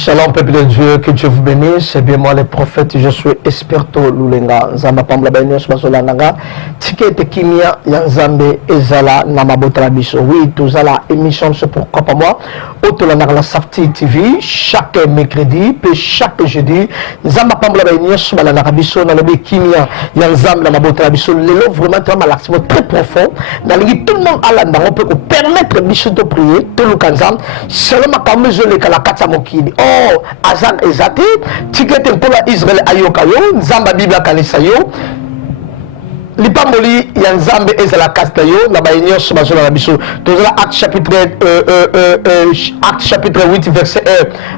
Shalom peuple de Dieu, que Dieu vous bénisse. C'est bien moi le prophète, je suis Esperto Lulenga. Nzamba pambla baino sbazola nanga. Tikete kimia ya Nzambe ezala na mabota la biso. Oui, tozala émission c'est pourquoi pas moi. Autola na la Safety TV chaque mercredi puis chaque jeudi. Nzamba pambla baino sbala na biso na lobi kimia ya Nzambe na mabota la biso. Lelo vraiment très profond. Dans le tout le monde à la on peut permettre biso de prier tout le kanzam. Seulement quand je le kala kata mokili. Oh, azan ezate, tikete mpola Israël ayokayo, Nzamba Biblia kanisa yo. Lipamboli ya Nzambe ezala kasta yo, na ba enyo sobazola na biso. Tozala Acte chapitre 8 verset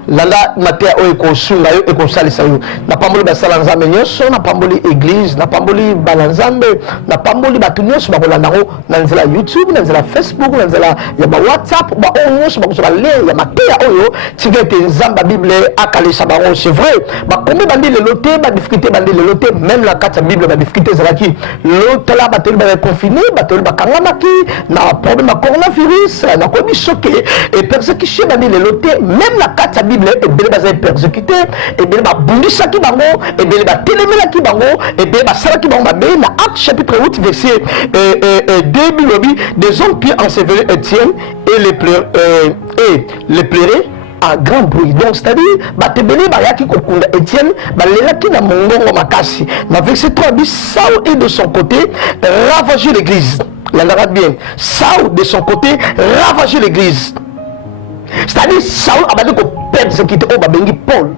1. Lala Matthieu o eko sunga yo eko salisa yo. Na pamboli ba sala Nzambe nyoso, na pamboli église, na pamboli bala Nzambe, na pamboli batu nyoso bakola nango na nzela YouTube, na nzela Facebook, na nzela ya ba WhatsApp, ba onyoso bakola le ya Matthieu oyo, tikete Nzamba Bible akalisa bango, c'est vrai. Ba kombe bandi le loté, ba difficulté bandi le loté, même la carte Bible ba difficulté zalaki. L'autre là, battu le confiné, battu le bakangamaki, na problème de coronavirus, na quoi choqué et persécution dans les lotés, même la carte la Bible est bien basée persécuté, et bien ba bundisa qui bango, et bien ba télémela qui bango, et bien ba sala qui bango ba na Acte chapitre 8 verset 2 lobby des hommes qui ensevelaient Étienne et les plaieraient à grand bruit. Donc c'est-à-dire batebele bayaki kokunda Étienne balelaki na mongongo makasi. Na verset 3 dit Saul est de son côté ravagé l'église. La regarde bien. Saul de son côté ravagé l'église. C'est-à-dire Saul a battu ko persécuter au babengi Paul.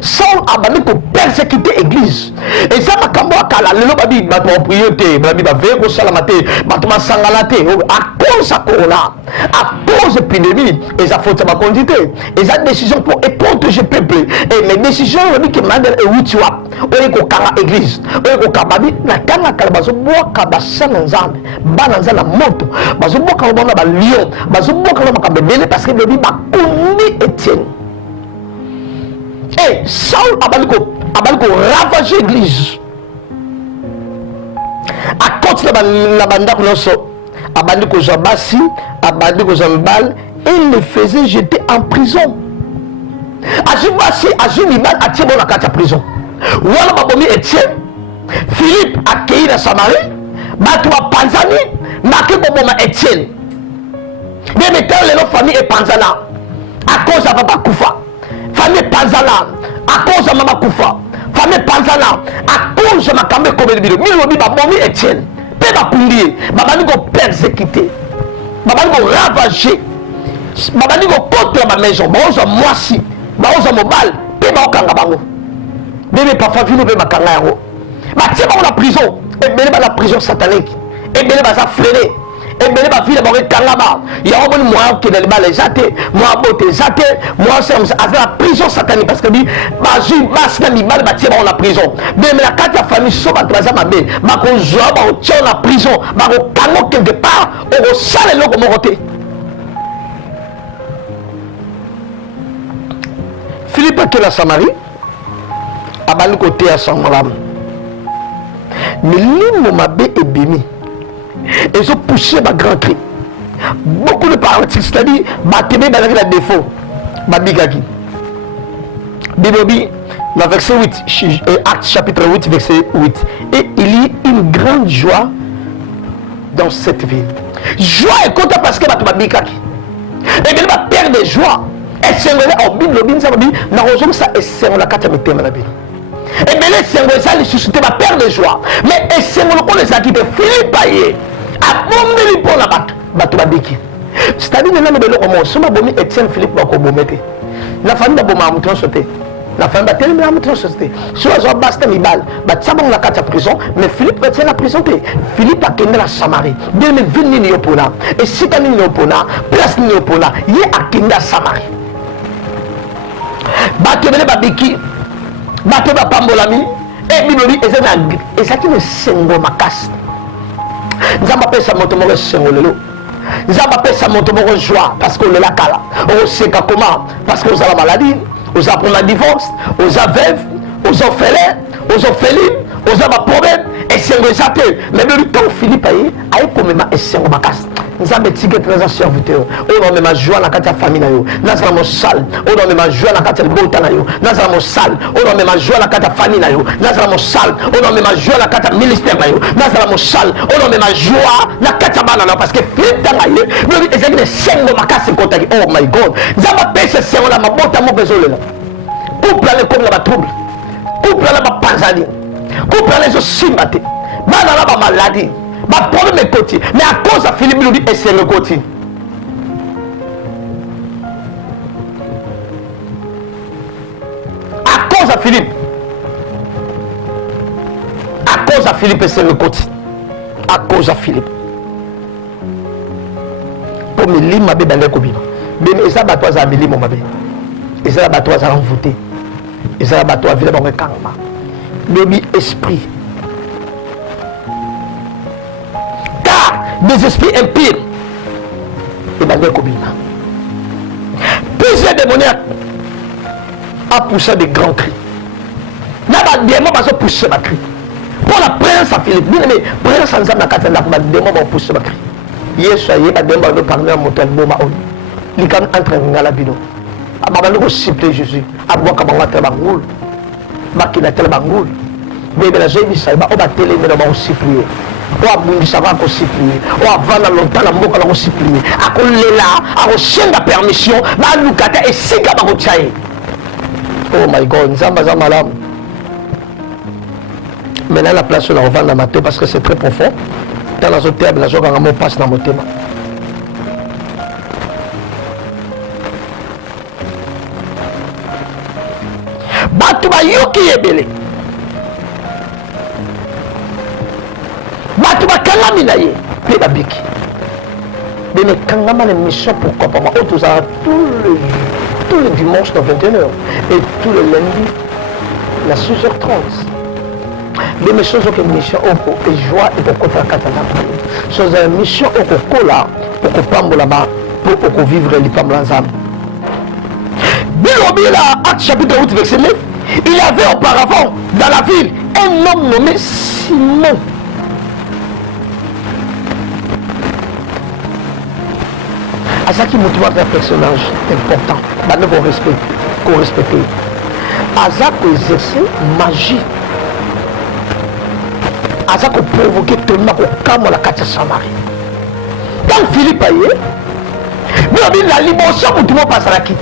Saul a battu ko persécuter l'église. Et ça makambo akala lelo babi bato priorité babi ba veko salamate bato masangalate à cause à corona à cause épidémie et ça faut ma conduite et ça décision pour protéger peuple et mes décisions on que mandel et wutiwa on ko kala église on ko kababi na kanga kala bazo boka basana nzambe bana nzala moto bazo boka bona ba lion bazo boka na makambele parce que babi ba kuni Étienne. Et Saul a baliko ravagé l'église. À cause de la bande a baliko Jabassi, a baliko Zambal, et le faisait jeter en prison. A Jabassi, a Juniban, a tiré la carte à prison. Voilà Babomi Etienne, Philippe a accueilli la Samarie, Batoua Panzani, marqué Boboma Etienne. Mais maintenant, les famille est Panzana, à cause de Papa Koufa. Famille Panzana, à cause de Mama Koufa. Famille Panzana, à cause de ma camé comme le bidon. Milobi, ma momie Etienne. Péba Poulier, ma bani go persécuté. Ma bani go ravagé. Ma bani go contre ma maison. Ma oza moisi. Ma oza mobile. Péba okanga bango. Bébé parfois vino pe ma kanga yango. Ma tiens la prison. Et bien la prison satanique. Et bien ça freiné. Et bien ma fille d'abord kangaba il y a un moyen qui est dans les athées moi beauté zaté moi c'est la prison satanique parce que dit baji bas na libal batie dans la prison mais la carte de famille so ba traza mabe ba ko joa ba tient la prison ba ko kango quelque part au sale loko mo côté Philippe qui la Samarie a bali côté à son ram mais l'homme mabe et bimi. Et ils ont poussé ma grand cri. Beaucoup de paroles, c'est-à-dire, ma tébé, ma défaut, ma bigagi. Bibobi, dans verset 8, Acte chapitre 8, verset 8. Et il y a une grande joie dans cette ville. Joie et content parce que ma bigagi. Et bien, ma père de joie. Et c'est en Bible, ça va dire, dans la ça, et c'est la carte de la Bible. Et bien, c'est ça, les susciter ma père de joie. Mais c'est mon coup, les acquis de Philippe Aïe. A bomber pour la batte babiki. C'est-à-dire que nous avons si bomi Etienne Philippe va bomber. La famille va bomber à mouton sauté. La famille va tellement à mouton sauté. Si on a basté mi balle, bah ça bon la carte à prison, mais Philippe va la présenté. Philippe a quitté la Samarie. Bien mais venu ni opona. Et si t'as ni opona, place ni opona, il a quitté la Samarie. Batte bele babiki. Batte ba pambolami. Et Biboli et ça qui me sengo makas. Nzamba pesa moto moko sengolelo. Nzamba pesa moto moko joie parce que le la kala. On sait comment parce que vous avez la maladie, vous avez la divorce, vous avez veuve, vous orphelins, vous orphelines, vous avez un problème et c'est exacté. Mais le temps Philippe aïe comme ma et sengo makas. nzambe ticket na serviteur oyo na ma joie na kati ya famille na yo nazala mosal oyo na ma joie na kati ya libota na yo nazala mosal oyo na ma joie na kati ya famille na yo nazala mosal oyo na ma joie na kati ya ministère na yo nazala mosal oyo na ma joie na kati ya bana na parce que fitanga ye lobi ezaki ne sengo makasi kotaki oh my god nzambe pesa sengo la mabota mo bezolela couple ale comme la ba trouble couple ale ba panzani couple ale zo simbate bana na ba maladie ba problème côté mais à cause de Philippe lui et c'est le côté à cause de Philippe et c'est le côté à cause de Philippe pour me lire ma bébé dans le mais ça va toi à me lire mon bébé et ça va toi à envoûter et ça va toi à vivre dans le karma bébé esprit des esprits impurs et dans le cobina plusieurs démoniaques a poussé des grands cris n'a pas de démon parce que pousser ma cri pour la prince à Philippe bien aimé prince en zamba katana pour démon va pousser ma cri yesu aye ba démon va parler à motel boma on li kan entre ngala bino ababa ko siffler Jésus abwa ka banga tela bangul bakina tela bangul bébé la jeune ça ba o ba télé mais ba siffler ou abundisa va kosiplier ou avanda longtemps na mboka na kosiplier akolela akoshenga permission balukata esika bakotia ye oh my god nzamba za malamu maintenant la place na kovanda matin parce que c'est très profond tant nazoteba nazokanga mo passe na motema bato bayoki ebele bato bakangami na ye mpe babiki bene kangama na mission pourquoi pas moi tous les dimanches dans 21h et tous les lundis à 6h30 bene choses que mission oko et joie et pour kota katana chose une mission oko kola pour ko pambola ba pour vivre l'ipamla nzambe Bilobila Acte chapitre 8 verset 9 il y avait auparavant dans la ville un homme nommé Simon. Azaki Moutoua est un personnage important. Maintenant qu'on respecte. Azak exercer magie. Azak provoquer tellement qu'on calme la carte Samarie. Quand Philippe a eu, mais la libération pour tout le monde passe à la qui.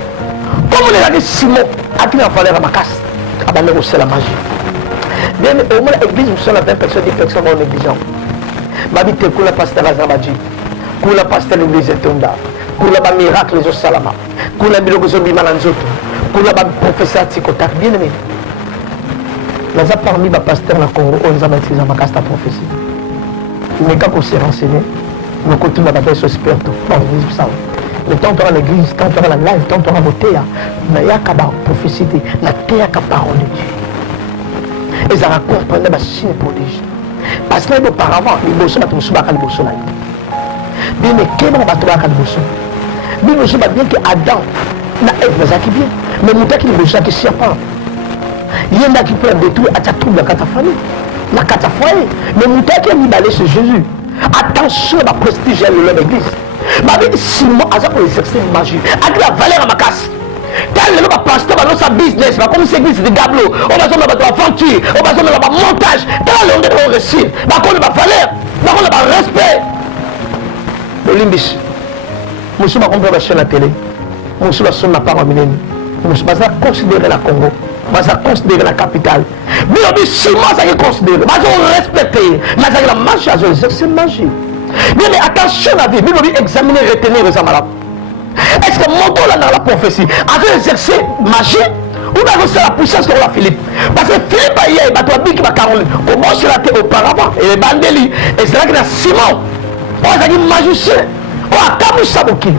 Comme on l'a dit Simon, à qui il a fallu à ma casse. Abandonner aussi la magie. Bien, au moins l'église, vous savez, 20 personnes, 10 personnes en négligent. Ma vie, c'est que le pasteur Azabadji, que le pasteur de l'église est tombé. Kula ba miracle zo salama kula biloko zo bimana nzoto kula ba professeur tikotak bien aimé naza parmi ba pasteur na Congo on za maîtriser ma casta prophétie mais quand on s'est renseigné nous continuons à être experto bon nous ça le temps dans l'église tant dans la live tant dans la beauté na yaka ba prophétie na théaka parole de Dieu et ça va comprendre ba signe prodige parce que auparavant les bosso ba tout suba ka bosso na bien mais comment ba to ka bosso bien nous sommes bien que Adam na Ève bazaki bien mais mutaki ni bossa que serpent yenda qui peut détruire à ta trouble dans ta famille na kata foyer mais mutaki ni balé chez Jésus attention à prestige de l'église ma vie Simon a pour exercer magie avec la valeur à ma casse quand le pasteur va dans sa business va comme c'est église de Gablo on va sur la aventure on va sur le montage quand le monde est réussi va qu'on va valeur va qu'on va respect Olimbis Monsieur m'a compris la chaîne à la télé. Monsieur m'a sonné la parole minine. Monsieur m'a considéré la Congo. M'a considéré la capitale. Mais on dit si moi ça y est considéré. M'a respecté. M'a la magie à exercer magie. Mais attention à la vie. Mais on dit examiner, retenir les amalades. Est-ce que mon tour là dans la prophétie a exercé magie ou bien c'est la puissance de la Philippe? Parce que Philippe a eu un qui va Caroline. Comment c'est la terre auparavant? Et les bandeli. Et c'est là qu'il y a Simon. On a dit magicien. Kamu saboki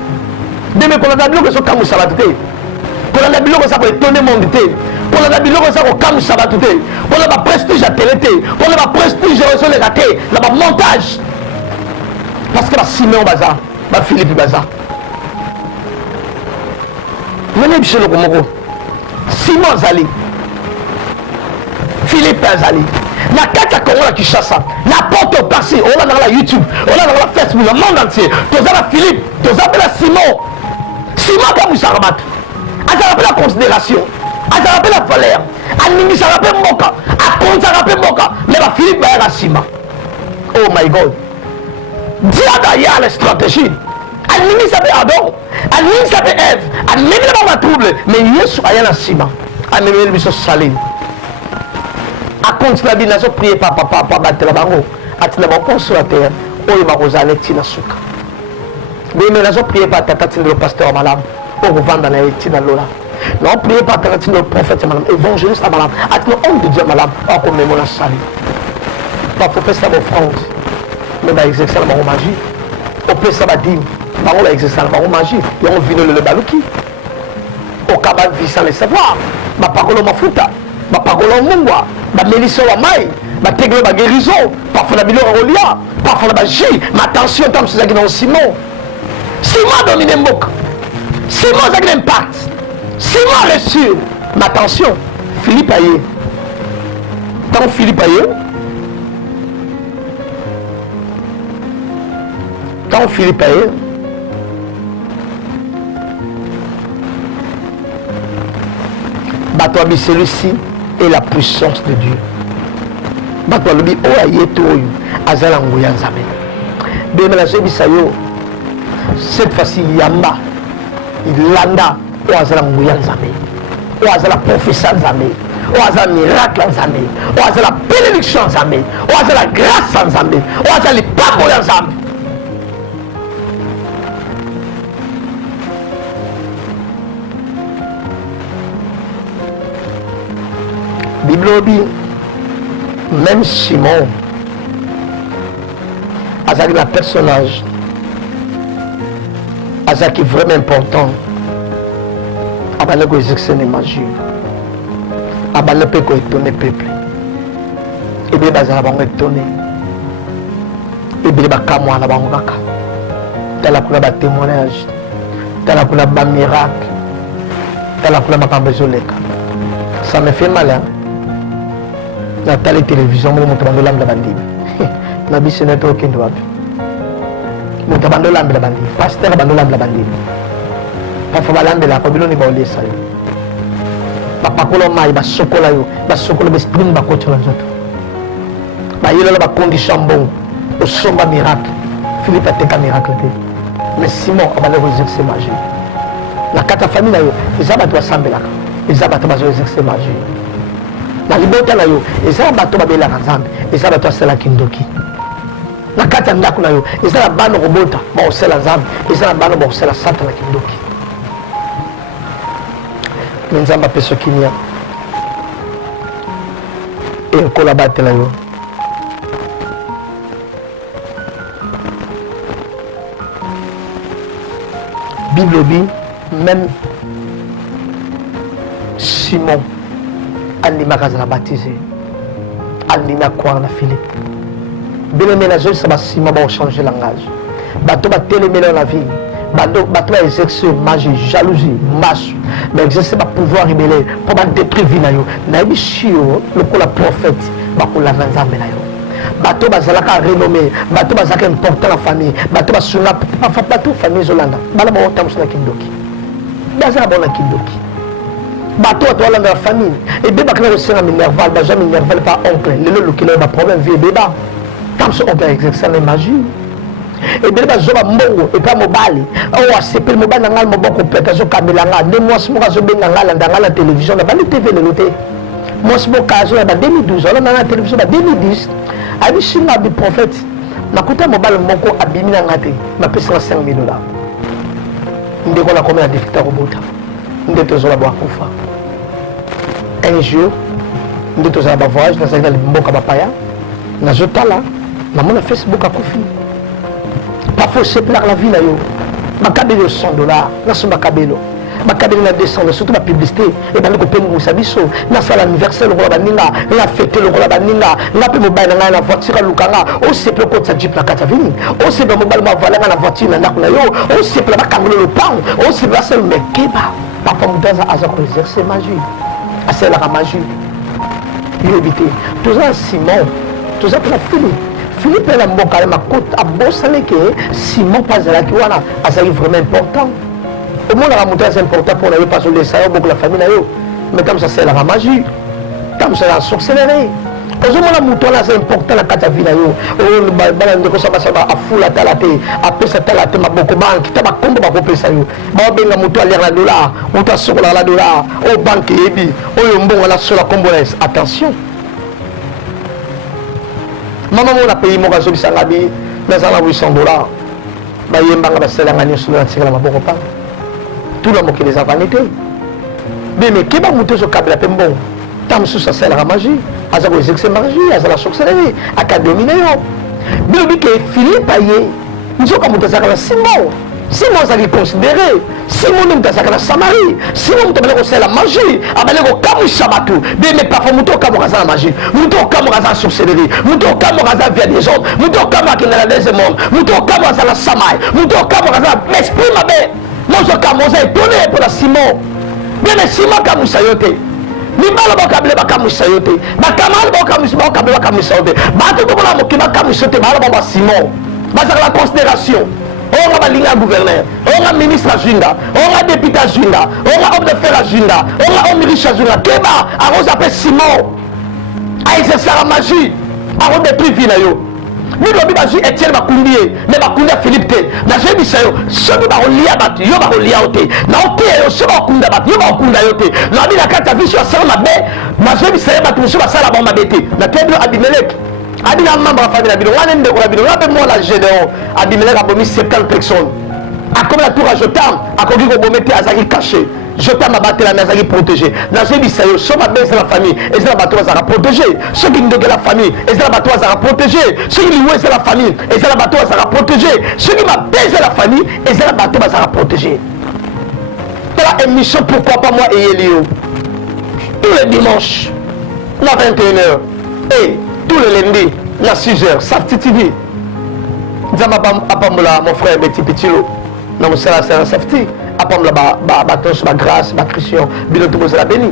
deme ko la biloko so kamu sabatuté ko la biloko sa ko étonner monde té ko la biloko sa ko kamu sabatuté ko la prestige à télé té ko la prestige sur les ratés la montage parce que la Simon bazar ba Philippe bazar nene bishelo ko moko Simon zali Philippe zali na kati ya Congo na Kinshasa na porte passé on a dans la YouTube on a dans la Facebook le monde entier toza na Philippe toza pe la Simon comme ça rabat azala pe la considération azala pe la valeur animisaka pe mboka akonzaka pe mboka mais ba Philippe ba ya Sima. Oh my God, diada ya la stratégie animisa pe Adam animisa pe Ève animisa ba trouble mais Yesu aya na Sima amemeli biso saline a continuer bien nazo prier papa batela bango atina ba konso la terre oyo ba kozala tina suka mais nazo prier pa tata tina le pasteur malam o vanda na tina lola non prier pa tata tina le prophète malam évangéliste malam atina homme de Dieu malam o ko memo na saline pas faut faire ça offrande mais ba exercer la magie o peut ça ba dim bango ba exercer la magie et on vient le baluki au cabane visant le savoir ma parole mafuta ma parole mungwa ma mélisso wa mai ma tegre ma guérison parfois la bilo rolia parfois la magie ma tension comme ça qui dans Simon domine mboka Simon ça qui impact Simon reçu ma tension Philippe aye tant Philippe aye tant Philippe aye bato celui-ci est la puissance de Dieu. Bato lobi o ayeto oyo azala nguya nzambe. Bemela la bisayo cette fois-ci yamba ilanda o azala nguya nzambe. O azala professeur nzambe. O azala miracle nzambe. O azala bénédiction nzambe. O azala grâce nzambe. O azala pardon nzambe. Bible dit, même Simon, Azaki un personnage, Azaki vraiment important, Abane ko exercer les magies, Abane peut ko étonner peuple, et bien bazala bango étonner, et bien bakamwa na bango kaka, tala kuna ba témoignage, tala kuna ba miracle, tala kuna makambo ezoleka, ça me fait mal hein. Na télé télévision mo moto lambda bandi na biso na to kendo wapi moto lambda bandi pasteur lambda bandi pa fa balambela la ko biloni ba ole sa yo ba pakolo mai ba sokola yo ba sokola be spring ba ko tsola nzoto ba yelo ba condition bon o somba miracle Philippe a teka miracle te mais Simon abale ko exercer magie na kata famille yo ezaba to asambelaka ezaba to bazo exercer magie na libota na yo eza bato babelaka nzambe eza bato asala kindoki na kati ya ndako na yo eza na bano kobota baosala nzambe eza na bano baosala sata na kindoki me nzambe apesa kimia ekola batela yo Bible dit même Simon andimaka azala baptisé andimi akwara na Philippe belemela zoli sa basima baochange langage bato batelemela na vie bato baexerce magie jalousie masu baexerce bapouvoir rebelle mpo badétruire vie na yo nayebi si yo lokola prophète bakolanda nzambe na yo bato bazalaka renommé bato bazalaka important na famille bato basunga bato famille ezolanda bana baotambusa na kindoki bazala bona kindoki bato atolanda la famille et bien bakana kosenga minerval baza minerval pa oncle lelo lokilo ba problème vie beba tam so oncle exercer la magie et bien bazoba mbongo et pas mobali o asepel mobali ngal moboko peta zo kabela nga 2 mois mo zo benga ngala ndanga la télévision na bali TV le loté moi mo kazo na 2012 on na télévision na 2010 abi shinga bi prophète nakuta mobali moko abimi na ngate ma pesa $5,000 ndeko na combien de difficulté robota ndeko zo la boa kufa un jour nde tozala bavoyage nazali na mboka bapaya nazotala namona Facebook akufi parfois sepelaka la vie na yo bakabeli yo $100 nasomba kabelo bakabeli na $200 surtout bapublicité ebandi kopengwisa biso nasala anniversaire lokola baninga na fete lokola baninga nga mpe mobali na ngai na voiture alukanga osepela okotisa jip na kati ya vini osepela mobali mavalanga na voiture na ndako na yo osepela bakangela lopango osepela asala mekeba parfois moto aza koexerce magie asalelaka magie yo éviter tout ça Simon tout ça pour Philippe Philippe est la mboka à côte à bossaner que Simon pas là qui voilà ça vraiment important au monde la montagne c'est important pour ne pas se laisser beaucoup la famille mais comme ça c'est la magie comme ça la sorcellerie aujourd'hui la mouton là c'est important la carte vie là yo bala ndeko ça a fula talate a pesa talate maboko banque taba kombo ba kopesa yo ba benga mouton aller la dollar mouton sokola la dollar au banque ebi oyo mbongo la sola congolaise attention maman mon a payé mon gazo bisanga bi mais à $800 ba yembanga ba selanga ni solo na maboko pa tout le monde qui les a vanité mais qui va monter sur câble pembon tam sous ça c'est la magie à ça vous c'est magie à ça la sorcellerie à qu'à dominer bien dit que Philippe payé nous sommes comme ça la Simon ça qui considéré Simon nous ça la Samarie Simon nous c'est la magie avec le kamu sabatu mais parfois nous comme la magie nous comme la sorcellerie nous comme la via des hommes nous comme qui dans la deuxième monde nous comme la Samarie nous comme la l'esprit ma belle nous sommes comme ça étonné pour la Simon bien Simon comme ça yote ni bala bakabele bakamusa yote bakamali bakamusa yote bato to bola mokiba kamusa yote bala ba Simon bazaka la considération on va balinga gouverneur on va ministre Junda on va député Junda on va homme de fer Junda on va homme riche Junda keba arosa pe Simon a exercer la magie a détruire vie na yo ni lobi ba ju Etienne bakundi mais bakundi Philippe te na je bisayo sobi ba rolia bat yo ba rolia ote na ote yo so ba kunda bat yo ba kunda yote na bi na kata vision ça ma be na je bisayo bat so ba sala ba mabete na teblo Abimelech adina mamba famille na bino wana ndeko na bino na be mo la Gédéon Abimelech a bomi 70 personnes a comme la tour à Jotam a kogi ko bomete azaki caché Jotam a battu la maison qui protégée. Dans ce bis, ceux qui baissent la famille, et la bateau à protéger. Ceux qui ne la famille, et la bateau à protéger. Ceux qui louent la famille, et la bateau à protéger. Ceux qui baissent la famille, et la bateau à protéger. C'est la émission pourquoi pas moi et Elio. Tous les dimanches, à 21h. Et tous les lundis, à 6h, Safety TV. Mon frère Betty Petilo. Non, c'est la Safety. Après grâce, Christian, la béni.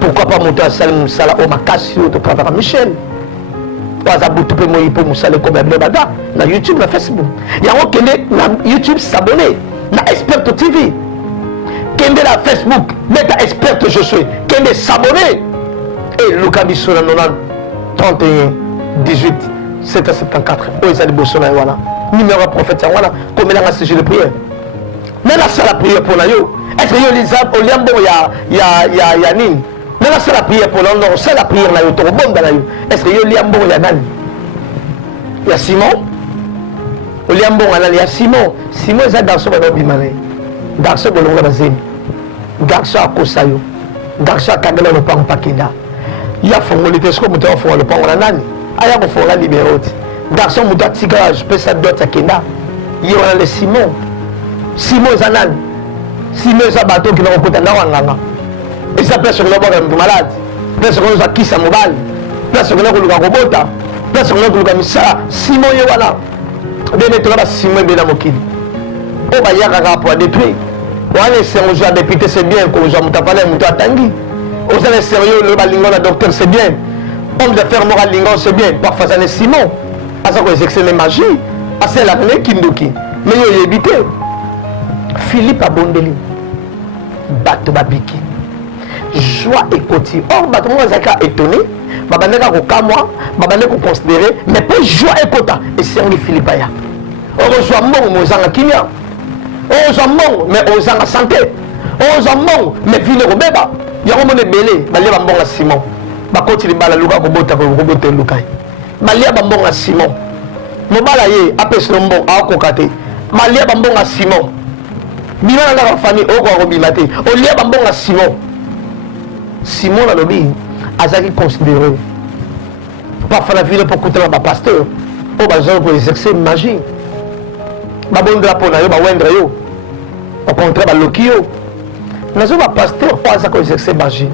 Pourquoi pas monter à Salim Sala au Makassi au travers Michel? Pas à bout de moi pour Moussa le comme Bada, na YouTube, na Facebook. Il y a un qui na YouTube s'abonner, na Expert TV. Kende la Facebook, mais ta Expert je suis. Kende s'abonner. Et Lucas Bissou na 31 18 774. Oh, ils ont des bossons là, voilà. Numéro prophète, voilà. Combien de sujet de prière? Mais là, c'est la prière pour nous. Est-ce que il y a Nine? Mais là, c'est la prière pour nous. C'est la prière là. Est-ce que il y a il y a Simon? Il y a Simon. Simon est un garçon de l'Obimane. Garçon de l'Obimane. Garçon à Kosayo. Garçon à Kagala le Pang Pakenda. Il y a Fongolité, ce que nous avons fait le Pang Ranani. Il y a un libéré. Garçon Mouta Tigara, je peux ça d'autres à Kenda. Il y a le Simon. Simon Zanan, Simon Zabato qui n'a pas de temps. Et ça place sur le bord de malade. Place sur le qui s'amobale. Place sur le robota. Place sur le missa. Simon Yowana. Bien mettre là Simon Benamokili. On va y avoir pour détruire. On est sérieux à député, c'est bien. Quand vous avez parlé, vous avez tanguy. On est sérieux, le balingon, le docteur, c'est bien. Homme d'affaires moral lingon, c'est bien. Parfois, ça est Simon. À ça, c'est la magie. À ça, la monnaie Kindoki. Mais il y a évité. Philippe Abondeli, Bato Babiki, joie et côté. Or, Bato Mouazaka étonné, Babaneka Kokamwa, Babaneka considéré, mais pas joie et côté. Et c'est un Philippe Aya. On reçoit mon Mozanga Kinya. On reçoit mon, mais on a santé. On reçoit mon, mais Vino Robeba. Il y a un monde belé, Balia Bambon à Simon. Bakoti de Balaluka Robota, Robota Lukai. Balia Bambon à Simon. Mobalaye, Apes Lombo, à Kokate. Balia Bambon à Simon. Bina dans la famille, au roi Robimate. Au lieu de Simon. Simon a lobby, Azaki considéré. Parfois la ville pour écouter le pasteur. Au bazar pour les excès de magie. Babon drapeau na yo, ba wendre yo. Au contraire, ba lokio. Nazo ba pasteur pas ça les excès de magie.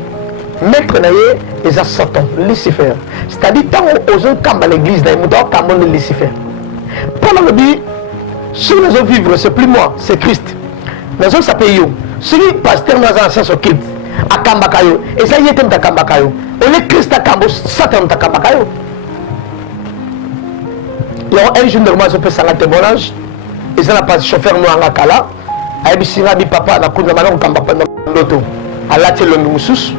Maître na ye, les a Satan, Lucifer. C'est-à-dire tant aux autres camps à l'église, dans les moutons camps de Lucifer. Pendant le but, si nous allons vivre, c'est plus moi, c'est Christ. Nous avons sapé yo. Si le pasteur nous a un sens occulte, à Kambakayo, et ça y est, à Kambakayo, On est Christ à Cambo, Satan à Kabakayo. Il y a un jour de moi, je peux s'en témoignage. Et ça n'a pas chauffeur noir à Kala. Aïe, si Nabi papa n'a pas de Kamba pendant l'auto. À la télé, le Moussous,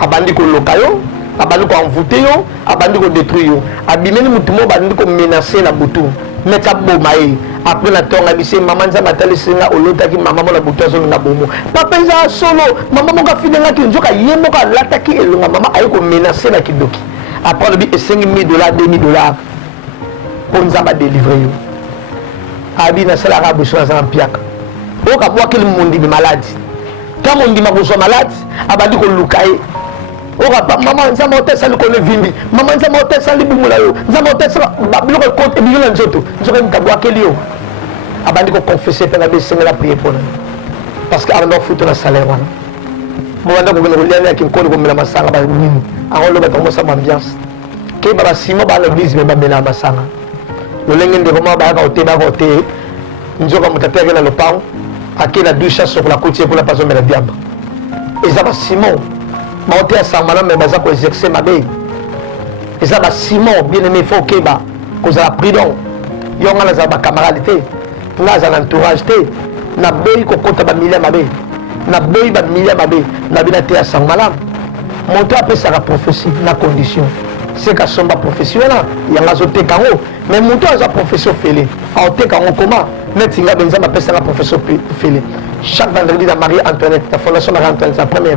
à Bandiko Lokayo, à Bandiko Envoûtéo, à Bandiko Détruyo. À Bimeni Moutumo, Bandiko menacé la boutou. Mettre à Bomaï. Après la tongue, à maman Zamatali Sena, au lot qui maman la bouteille sur la bomo. Papa Isa solo, maman m'a fini là qui nous a yémo à l'attaquer et le maman a eu menacé la kidoki. Après le billet, $5 000, $2 000 pour nous avoir délivré. Abi na sala arabe sur un piak. O ka boire que le monde est malade. Quand on dit ma grosse malade, abadi ko lukaye. O ka maman nza motel ça le connaît vimbi. Maman nza motel ça le bumula yo. Nza motel ça babilo ko compte et bien nzoto. Nzoka ka boire que lio. Abandi ko confesser pe na be senga la prier pour nous. Parce que avant foutu na salaire wana. Mo wanda ko ngene liana ki ko ko mela masanga ba nini. Aho lo ba to mo sa ambiance. Ke ba simo ba l'église me ba mela masanga. Le lengue de comment va côté nous avons monté avec le pain à qui la douche sur la côte pour la personne de la diable et ça va Simon monter à sa madame mais ça pour exercer ma belle et ça va Simon bien aimé faut que bah cause la prudence y a un za ba camaralité na za l'entourage té na belle ko compte ba milliard ma belle na belle ba milliard ma belle na bien té à sa madame monter après ça la prophétie la condition c'est qu'à son professionnel il y a un azote kango mais mon tour a profession fêlée en té kango comment net singa benza ma pesa la profession fêlée chaque vendredi dans Marie-Antoinette la fondation Marie-Antoinette sa première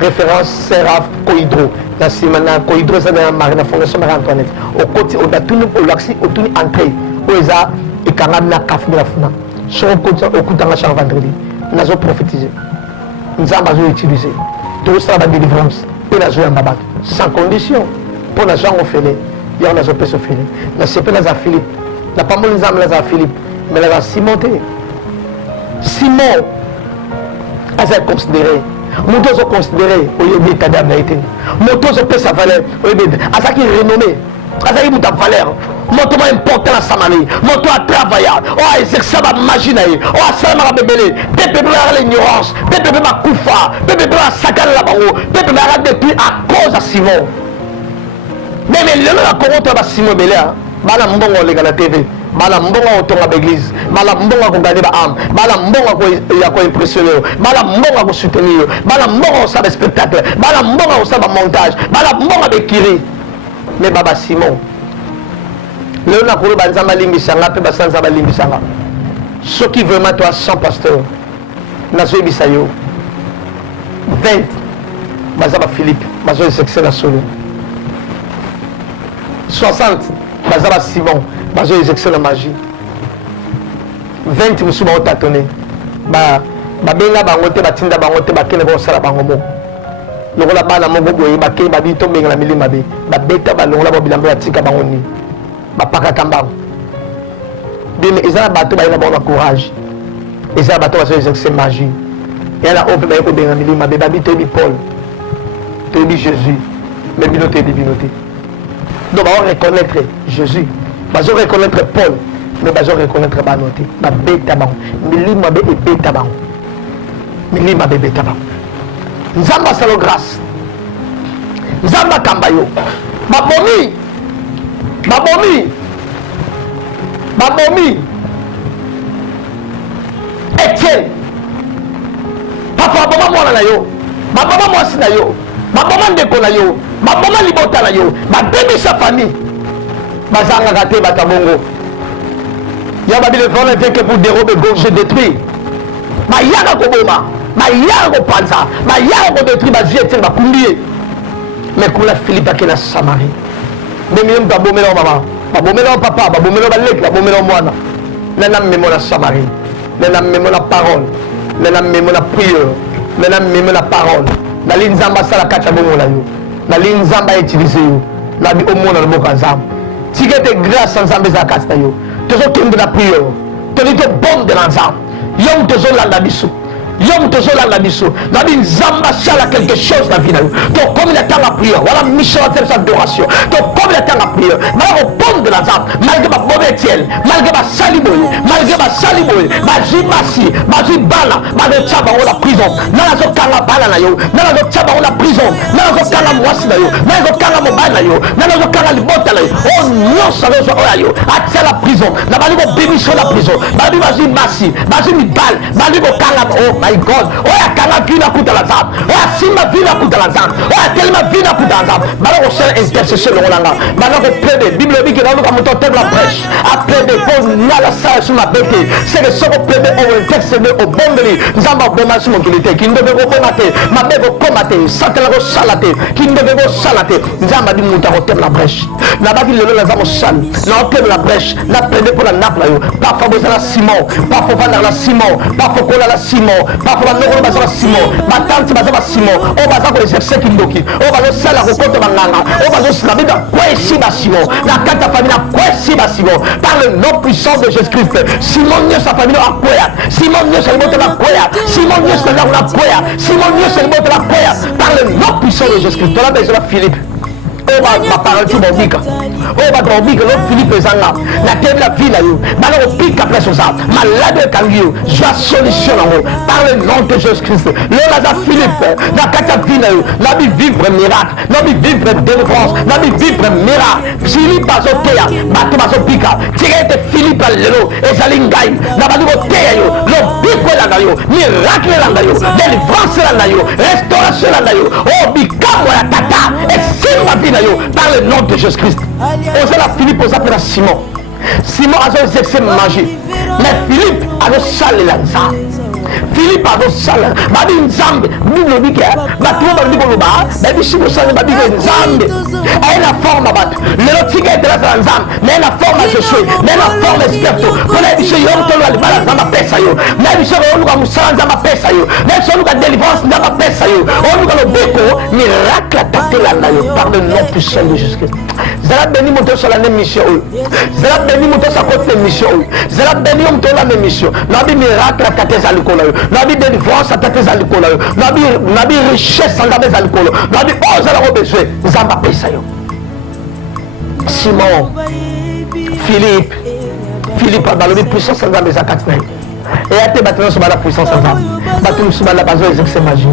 référence Seraf Koidro la semaine Koidro ça dans Marie la fondation Marie-Antoinette au côté au datunu au laxi au tuni entrée au eza et kangam na kaf la funa sur au côté dans chaque vendredi nazo prophétiser nous avons utilisé tout ça va délivrance et nazo yamba sans condition pour les gens au fêlé, il y a un peu de fêlé. Mais c'est pas les Philippe. La pas mon exemple les Philippe, mais les Simon. Simon, elles sont considérées. Motos sont considérés au lieu d'état d'amérique. Motos sont payés sa valeur au lieu d'état. À ça qui est renommé, à ça qui est ta valeur. Moto m'a importé la Samarie. Moto a travaillé. Oh, c'est ça ma machine. Oh, ça m'a bébé. Pépé m'a l'ignorance. Pépé m'a koufa. Pépé m'a saccagé la barreau. Pépé m'a détruit à cause de Simon. Mais le la corrompre ba Simon Belia, bala mbongo le la TV, bala mbongo otonga l'église, bala mbongo ko gagner ba âme, bala mbongo ko ya ko impressionner, bala mbongo ko soutenir, bala mbongo ça ba spectacle, bala mbongo ça ba montage, bala mbongo be kiri. Mais baba Simon. Le na ko ba nzamba limbisanga pe ba sanza ba limbisanga. Ce qui vraiment toi sans pasteur. Na zo bisayo. 20 bazaba Philippe, bazo sexe na solo. 60, Bazaba Simon, Bazo exercer la magie. 20, Moussouba au tâtonné. Benga bangote, Batinda bangote, Bakene Bonsala Bangomo. Le rôle là-bas, la Mongo, Baké, Babito, Benga, la Milimabe, Babeta, Balonga, Babilamba, Tika Bangoni, Bapaka Kamba. Bien, mais ils ont un bateau, ils ont un courage. Ils ont un bateau, ils ont exercer magie. Il y a un open, Bako, Benga, Milimabe, Babito, Paul, Tébi Jésus, mais Binoté, Binoté. Donc, on va reconnaître Jésus, on va reconnaître Paul, mais on va reconnaître Banoté, Babetaban, Milimabe et Betaban. Milimabe Betaban. Nzamba salo grâce. Nzamba Kambayo. Babomi. Etienne. Papa, maman, moi, là, yo. Maman, moi, c'est là, yo. Maman, ndeko na yo. Maman, libota na yo. Bébé sa famille. Bazanga gâté, batabongo. Ya babi le vent vient que pour dérober, gorger, détruire. Ma yaga koboma. Ma yaga panza. Ma yaga détruire, ma jette, ma kumbier. Mais comme la Philippe qui est la Samarie. Mais mieux babomelo maman. Babomelo papa, babomelo balek, babomelo moana. Nana mémo la Samarie. Nana mémo la parole. Nana mémo la prière. Nana mémo la parole. Na linzamba sala kacha bongo la yo. Na linzamba utiliser yo. Na bi omona le boka nzamba. Tikete grâce nzamba za kasta yo. Tozo kembe na prière. Toni to bombe de nzamba. Yo tozo landa biso. Yom tozolanga biso nabi nzamba sala quelque chose na vie na yo to comme la temps la prière voilà mission à faire sa adoration to comme la temps la prière malgré au pont de la zambe malgré ma bobetiel malgré ma saliboy malgré ma saliboy ma jimasi ma jibala ma de tchaba la prison na zo kanga bala na yo na zo tchaba la prison na zo kanga mwasi na yo na zo kanga mobile na yo na zo kanga libota na yo oh non ça zo oyo atia la prison na bali ko bibi sur la prison bali ba jimasi ba jibal bali ko kanga oh my God oya kanga vina kuta la zambe oya simba vina kuta la zambe oya telma vina kuta la zambe bala ko faire intercession le rolanga bala ko plaider bible dit que dans le comme ton la prêche a plaider pour la salle sur ma bête c'est que ce qu'on plaider au intercéder au bon de nzamba boma sur mon kilité qui ne devait pas commater ma bête au commater ça te la ko salate qui ne devait pas salate nzamba dit muta ko la brèche na ba ki le la zamo sal na otem la brèche na plaider pour la nappe là yo parfois besoin la ciment parfois vendre la ciment parfois coller la ciment parfois no ba sa ciment ba tante ba sa ciment o ba sa ko exercer kindoki o ba so sala ko kote banganga o ba so sala ba quoi ici ba ciment la kata famille na quoi ici ba ciment par le nom puissant de Jésus-Christ Simon Dieu sa famille a quoi Simon Dieu sa moto la quoi Simon Dieu sa la quoi Simon Dieu sa moto la quoi par le nom puissant de Jésus-Christ toi là besoin Philippe ma parole tu m'as dit que Philippe est en la terre de la vie là dans le pic après ça malade quand you j'ai solution par le nom de Jésus-Christ le là Philippe la carte vie là la vie vivre miracle la vie vivre délivrance la vie vivre miracle Philippe a sauté bateau a sauté tirer de Philippe à l'élo et Zalingaï la va dire yo le pic là yo miracle là yo délivrance là yo restauration là yo oh bikamo la tata et c'est ma vie par le nom de Jésus-Christ. Osez la Philippe, osez appeler Simon. Simon a exercé magie. Mais Philippe a salé la nzambe. Philippe a salé. Babi nzambe. Bible dit que bateau babi koloba. Babi si vous savez babi nzambe. Elle a forme à battre. Le tigre est là dans nzambe. Mais elle a forme à Jésus. Mais elle a forme à Esperto. Pour les bichons yom tolo ali bala nzambe pesa yo. Mais bichons on nous a musala nzambe pesa yo. Mais si on nous a délivrance nzambe pesa yo. On nous a le beko miracle attaqué là par le nom puissant de Jésus-Christ. Zala béni mon sur la même mission. Zala béni mon sur côté mission. Zala béni mon sur la même mission. Nabi miracle attaqué à l'école. Nabi délivrance attaqué à l'école. Nabi richesse attaqué à l'école. Nabi oh zala besoin. Zamba pesa yo. Simon, Philippe a ballonné puissance en Zambé Zakatna. Et a été battu sur la puissance en Zambé. Battu sur la base de l'exercice magie.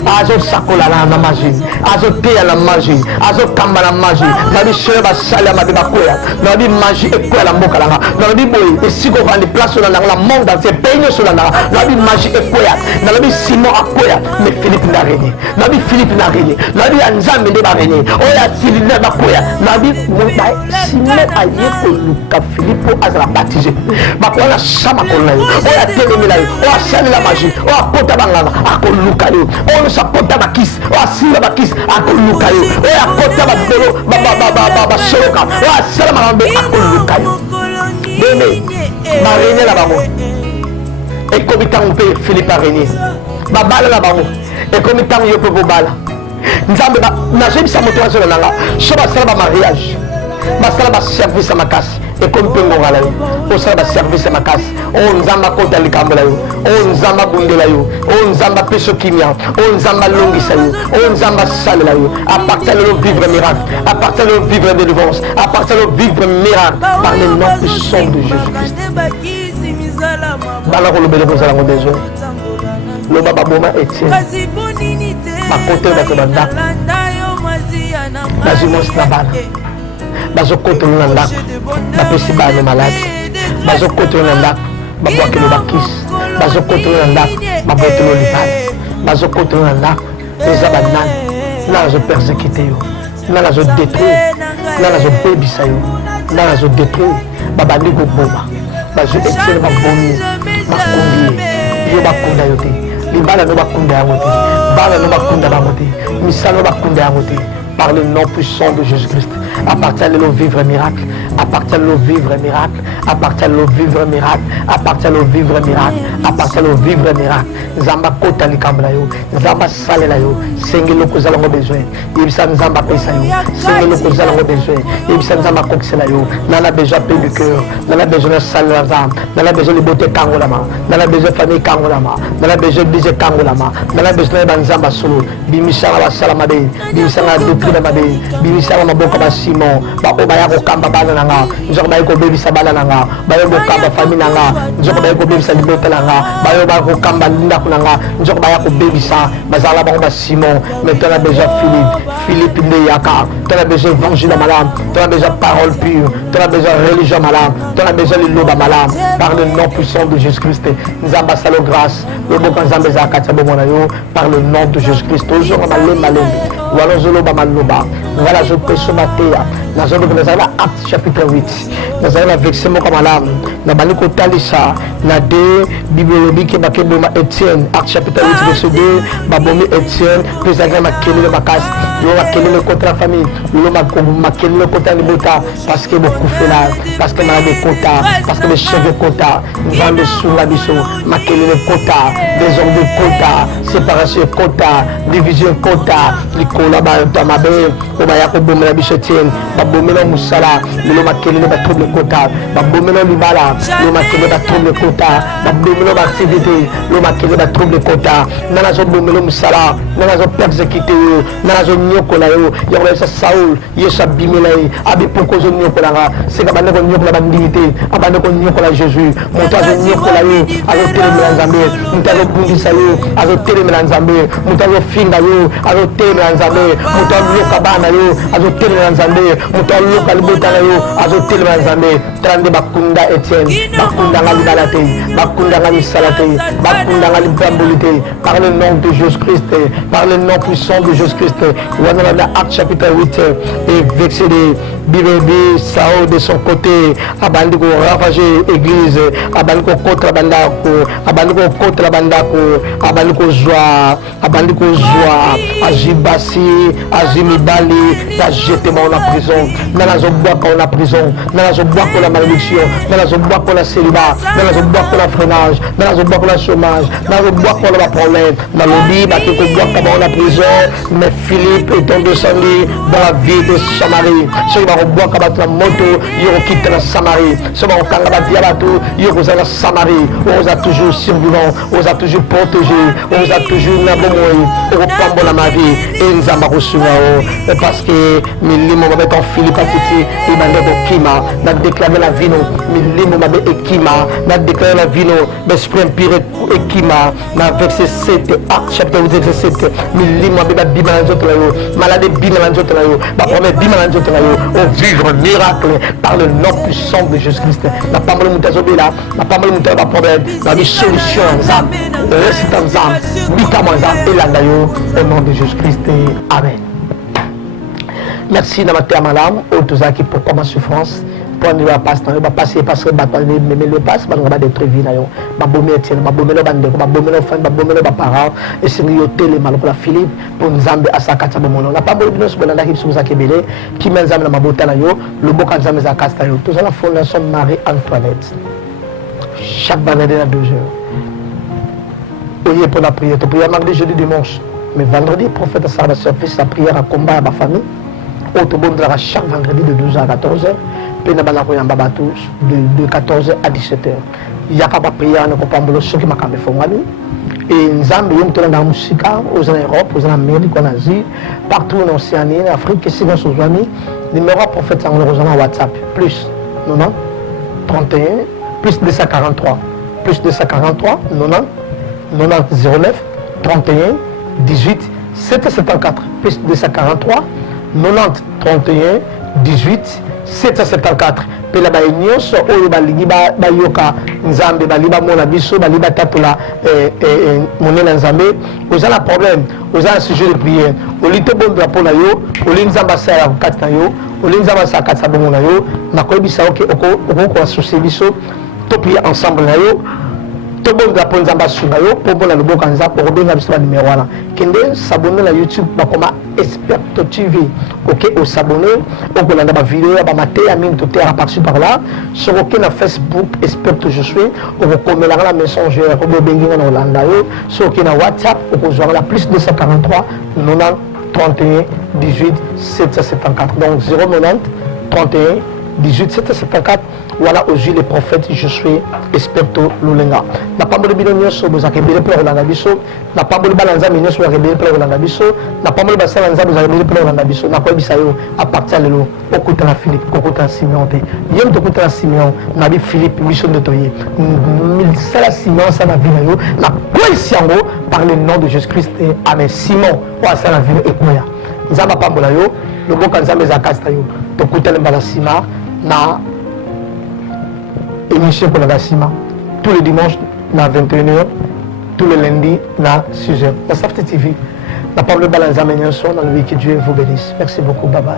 Azo sakola na magie, azo teya na magie, azo kamba na magie. Nabi chere ba sala ma ba koya. Nabi magie e koya la mboka langa. Nabi boy e siko vandi place na la monde dans ces pays sur la nabi magie e koya. Nabi Simon a koya, mais Philippe n'a régné. Nabi Philippe n'a régné. Nabi Anzambe ne ba régné. Oya Philippe n'a ba koya. Nabi Simon a yeko luka Philippe azala baptisé. Ba kola sama kola yo. Oya tele la yo. Oya sala la magie. Oya pota bangala akoluka yo. Sa kota bakis o asila bakis akoluka yo o akota babelo baba soloka o asala marambe akoluka yo bene marine la bango e komitango pe Philippe araignée babala la bango e komitango yo pe bobala nzambe na jebisa moto azolo nanga so basala ba mariage basala ba service makasi et comme peut ngala yo o sala ba service makasi o nzamba kota likambela yo o nzamba bundela yo o nzamba peso kimia o nzamba longisa yo o nzamba salela yo à partir de vivre miracle à partir de vivre délivrance à partir de vivre miracle par le nom puissant de Jésus-Christ bala ko lobele ko zala ngo besoin lo baba boma Etienne ma côté ba banda na jimos na bana bazo koto na ndako bapesi bana malade bazo koto na ndako babwakelo bakisi bazo koto na ndako babotelo libala bazo koto na ndako eza banani na nazo persécuter yo na nazo détruire na nazo bebisa yo na nazo détruire babandi koboma bazo Etienne baboni makundi yo bakunda yo te libala no bakunda yango te bana no bakunda bango te misala no bakunda yango te par le nom puissant de Jésus-Christ. À partir de nos vivre miracle, à partir de vivre un miracle, à partir de vivre un miracle, à partir de vivre un miracle, à partir de vivre un miracle. Zamba kota likambla yo, Zamba salela yo, sengelo kozala ngo besoin. Yebisa Zamba pesa yo, sengelo kozala ngo besoin. Yebisa Zamba koksela yo, nana besoin paix du cœur, nana besoin de salela Zamba, nana besoin de beauté kangolama, nana besoin de famille kangolama, nana besoin de bise kangolama, nana besoin de Zamba solo, bimisala ba salamabe, bimisala doctrine mabe, bimisala maboka ba Simon, ba obaya ko kamba bana nanga, nzo ba ko bebisa bana nanga, ba yo kamba famille nanga, nzo ba ko bebisa liberté nanga, ba yo ba ko kamba linda kunanga, nzo ba ko bebisa bazala ba ko Simon, mais tu as besoin Philippe Ndeyaka, tu as besoin évangile malade, tu as besoin parole pure, tu as besoin religion malade, tu as besoin de loba malade, par le nom puissant de Jésus-Christ. Nous ambassadons grâce, le bon quand par le nom de Jésus-Christ. Toujours voilà voilà je prie ce matin dans Acte chapitre 8 nous allons vexer mon camarade na bali ko talisa na de bibliologie qui ba keboma Étienne Acte chapitre 8 verset 2 babomi Étienne puis agama makeli le makas yo makeli le contre la famille yo makeli le contre le bota parce que beaucoup fait là parce que malade kota parce que les chefs de kota nous allons sur la biso makeli le kota des hommes de kota séparation kota division kota likola ba tamabe o ba yakobo na biso Étienne babomelo musala lo makeli le ba trouble kota babomelo libala lo makeli ba trouble kota babomelo ba activité lo makeli ba trouble kota nana zo bomelo musala nana zo persécuté nana zo nyokola yo ya sa Saul yesa bimelay abi poko zo nyokola nga c'est ka bande ko nyokola bandité abande ko nyokola Jésus monta zo nyokola yo azo tere melanzambe monta zo bundisa yo azo tere melanzambe monta zo finga yo azo tere melanzambe monta yo kabana yo azo tere melanzambe monta yo kalibota yo azo tere melanzambe trande bakunda Étienne bakunda ngali balate bakunda ngali salate bakunda ngali bambolite par le nom de Jésus-Christ par le nom puissant de Jésus-Christ. Voilà dans Acte chapitre 8 et verset de Bibi Sao de son côté abandiko ravager église abandiko contre bandako abandiko contre bandako abandiko joie ajibasi azimibali ta jeté dans la prison dans la zoboa quand la prison dans la zoboa pour la malédiction dans la zoboa pour la célibat dans la zoboa pour la freinage dans la zoboa pour la chômage dans la zoboa pour le problème dans le lit qui ko bois comme la prison mais Philippe est descendu dans la ville de Samarie so ba bois comme la moto yo quitte la Samarie so ba kanga ba diabato yo ko la Samarie on a toujours survivant on a toujours protégé on a toujours na bomoy on pambola ma vie et nzamba ko sunao parce que milimo ba mettre Philippe atiti et bande ko kima na déclarer la vie non milimo ba ekima na déclarer la vie non l'esprit impur ekima na verset 7 Acte chapitre 8 verset 7 milimo ba bima na zoto yo malade bima na zoto yo ba promet bima na zoto yo on vivre un miracle par le nom puissant de Jésus-Christ na pambola mutazobe là na pambola mutazobe problème na des solutions zam récitant zam bikamo zam elanda yo au nom de Jésus-Christ. Amen. Merci Namaté Malam, Otozaki pour ma souffrance. Pour nous passer, on va passer parce que mais le passe, on va détruire vie là yo. Ma bombe tienne, ma bombe le bande, ma bombe le fan, ma bombe le parents et c'est nous télé mal pour la Philippe pour nous amener à sa carte mon. La pas bombe nous sur la rive sur sa kebele qui mène zam na mabota là yo, le boka zam za casta yo. Tout ça la fondation Marie-Antoinette. Chaque vendredi à 2h. Priez pour la prière, tu prières mardi, jeudi, dimanche. Mais vendredi, prophète Salvation fait sa prière à combat à ma famille. Autre bon de chaque vendredi de 12h à 14h. Puis nous avons de 14h à 17h. Il y a pas de prière, nous avons ceux qui m'ont fait. Et nous avons dans la musique, aux Europe, aux Amériques, en Asie, partout en Océanie, en Afrique, et si nous sommes amis, numéro prophète Salvation WhatsApp, plus 90 31, plus 243, plus 243, 90 09 31 18 774 plus 243 90 31 18 774 pe la ba nyonso oyo balingi ba yoka nzambe baliba mona biso baliba tatula monena nzambe ozala problème ozala sujet de prière olite bon drapeau na yo olinzamba sa ya kati na yo olinzamba sa kati sa bongo na yo nakoyebisa oke oko ko associer biso to prier ensemble na yo tout le monde a appris à faire pour bon le book en pour bien la numéro 1 kende s'abonner à YouTube comme Experto TV ok au s'abonner au qu'on a des vidéos à mater à mine tout à partir par là sur aucun Facebook Experto je suis au comme la messenger au bengi en Hollande sur aucun WhatsApp au jouer la plus 243 90 31 18 774 donc 090 31 18 774 voilà aussi les prophètes je suis Experto Lulenga na pas de bidonio so vous avez bien pour la biso na pas de balanza minyo so bien pour la biso na pas de balanza vous avez bien pour la biso na ko bisayo à partir de lo okuta na Philippe okuta Simeon te yem to okuta Simeon na bi Philippe mission de toyer mille sala Simeon ça na vie na yo na ko isiango par le nom de Jésus-Christ amen Simon wa ça na vie ekoya nzamba pambola yo le boka nzamba za kasta yo to okuta le balasima na émission pour la Sima tous les dimanches à 21h, tous les lundis à 6h. La Safety TV, la parole de Balanza Ménianson dans le week-end. Dieu vous bénisse. Merci beaucoup. Bye bye.